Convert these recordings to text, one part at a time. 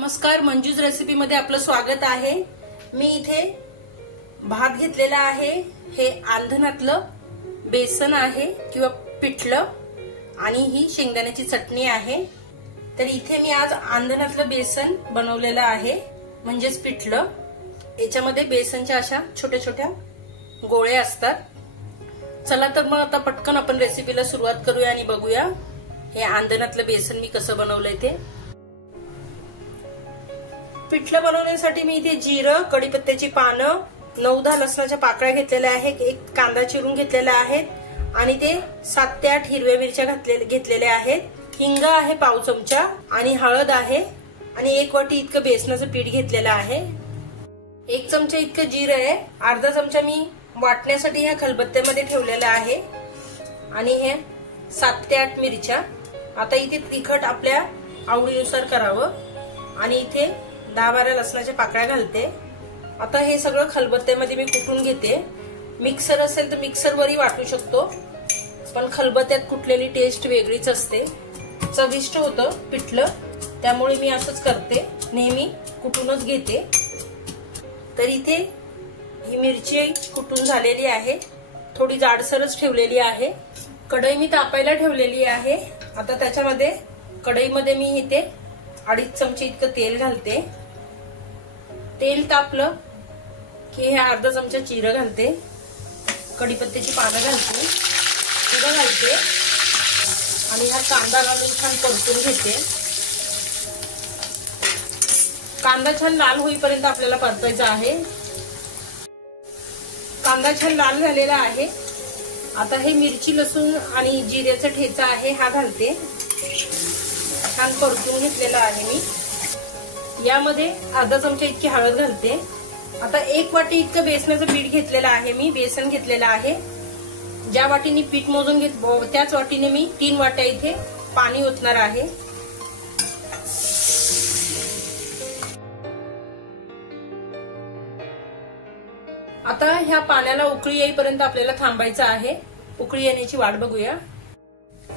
नमस्कार, मंजूज रेसिपी मध्ये आपलं स्वागत आहे। मी इथे भात घेतलेला आहे। हे आंधणातलं बेसन आहे किंवा पिठलं आणि ही शेंगदाण्याची चटणी आहे। तर इथे मी आज आंधणातलं बेसन बनवलेलं आहे, म्हणजेच पिठलं। याच्यामध्ये बेसनच्या अशा छोट्या छोट्या गोळ्या असतात। चला तर मग आता पटकन आपण रेसिपीला सुरुवात करूया आणि बघूया हे आंधणातलं बेसन मी कसं बनवलंय ते। पिठलं बनवण्यासाठी मी इथे जिरं, कढीपत्त्याची पानं, 9-10 लसणाच्या पाकळ्या घेतलेल्या आहेत, एक कांदा चिरून घेतलेला आहे आणि ते 7 ते 8 हिरव्या मिरच्या घेतलेल्या आहेत। हिंग आहे पाव चमचा आणि हळद आहे आणि 1 वाटी इतकं बेसनाचं पीठ घेतलेलं आहे। 1 चमचा इतकं जिरं आहे, अर्धा चमचा मी वाटण्यासाठी ह्या खलबत्त्यामध्ये ठेवलेला आहे आणि हे 7 ते 8 मिरच्या। आता इथे तिखट आपल्या आवडीनुसार करावं आणि इथे 10-12 लसणाच्या पाकळ्या घालते। आता हे सगळं खलबत्त्यामध्ये मी कुटून घेते। मिक्सर असेल तर मिक्सरवरही वाटू शकतो, पण खलबत्त्यात कुटलेली टेस्ट वेगळीच असते, चविष्ट होतं पिठलं, त्यामुळे मी असंच करते, नेहमी कुटूनच घेते। तर इथे ही मिरची कुटून झालेली आहे, थोडी जाडसरच ठेवलेली आहे। कढई मी तापायला ठेवलेली आहे। आता त्याच्यामध्ये कढईमध्ये मी इथे 2.5 चमचे इतकं तेल घालते। तेल तापलं की हे अर्धा चमचा जिरं घालते, कढीपत्त्याची पानं घालते, जिरं घालते आणि हा कांदा घालून छान परतून घेते। कांदा छान लाल होईपर्यंत आपल्याला परतायचा आहे। कांदा छान लाल झालेला आहे। आता हे मिरची, लसूण आणि जिऱ्याचा ठेचा आहे हा घालते, छान परतून घेतलेला आहे मी। यामध्ये अर्धा चमचा इतकी हळद घालते। आता 1 वाटी इतकं बेसनाचं पीठ घेतलेलं आहे, मी बेसन घेतलेलं आहे। ज्या वाटीने पीठ मोजून घेत त्याच वाटीने मी 3 वाट्या इथे पाणी ओतणार आहे। आता ह्या पाण्याला उकळी येईपर्यंत आपल्याला थांबायचं आहे। उकळी येण्याची वाट बघूया।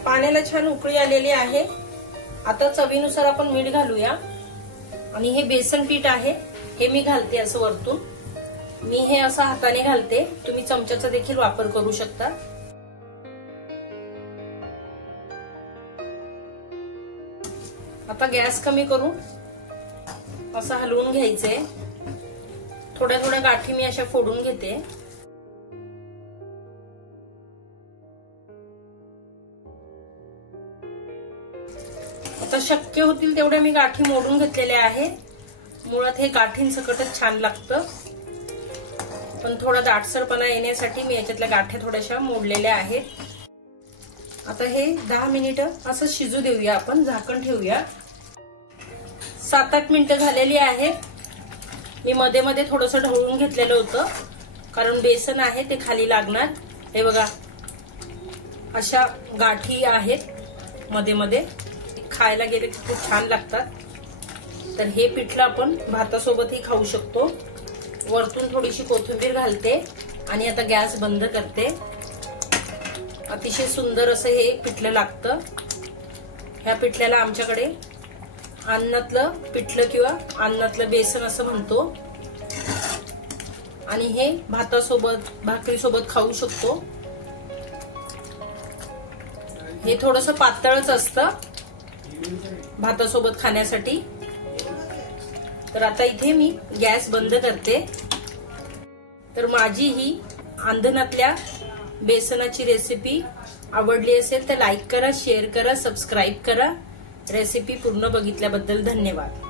पाण्याला छान उकळी आलेली आहे। आता चवीनुसार आपण मीठ घालूया आणि हे बेसन पीठ आहे हे मी घालते असं वरतून। मी हे असं हाताने घालते, तुम्ही चमच्याचा देखील वापर करू शकता। आता गॅस कमी करून असं हलवून घ्यायचंय। थोड्या थोड्या गाठी मी अशा फोडून घेते। आता शक्य होतील तेवढ्या मी गाठी मोडून घेतलेल्या आहे। मुळात हे गाठींसकटच छान लागतं, पण थोडा दाटसरपणा येण्यासाठी मी याच्यातल्या गाठ्या थोड्याशा मोडलेल्या आहेत। आता हे 10 मिनिटं असं शिजू देऊया, आपण झाकण ठेवूया। 7-8 मिनिटं झालेली आहेत। मी मध्ये मध्ये थोडंसं ढवळून घेतलेलं होतं, कारण बेसन आहे ते खाली लागणार। हे बघा, अशा गाठी आहेत मध्ये मध्ये, खायला गेले की खूप छान लागतात। तर हे पिठलं आपण भातासोबतही खाऊ शकतो। वरतून थोडीशी कोथिंबीर घालते आणि आता गॅस बंद करते। अतिशय सुंदर असं हे पिठलं लागतं। ह्या पिठल्याला आमच्याकडे अन्नातलं पिठलं किंवा अन्नातलं बेसन असं म्हणतो आणि हे भातासोबत, भाकरीसोबत खाऊ शकतो। हे थोडंसं पातळच असतं भातासोबत खाण्यासाठी। तर आता इथे मी गॅस बंद करते। तर माझी ही आंधणातल्या बेसनाची रेसिपी आवडली असेल तर लाईक करा, शेअर करा, सबस्क्राईब करा। रेसिपी पूर्ण बघितल्याबद्दल धन्यवाद।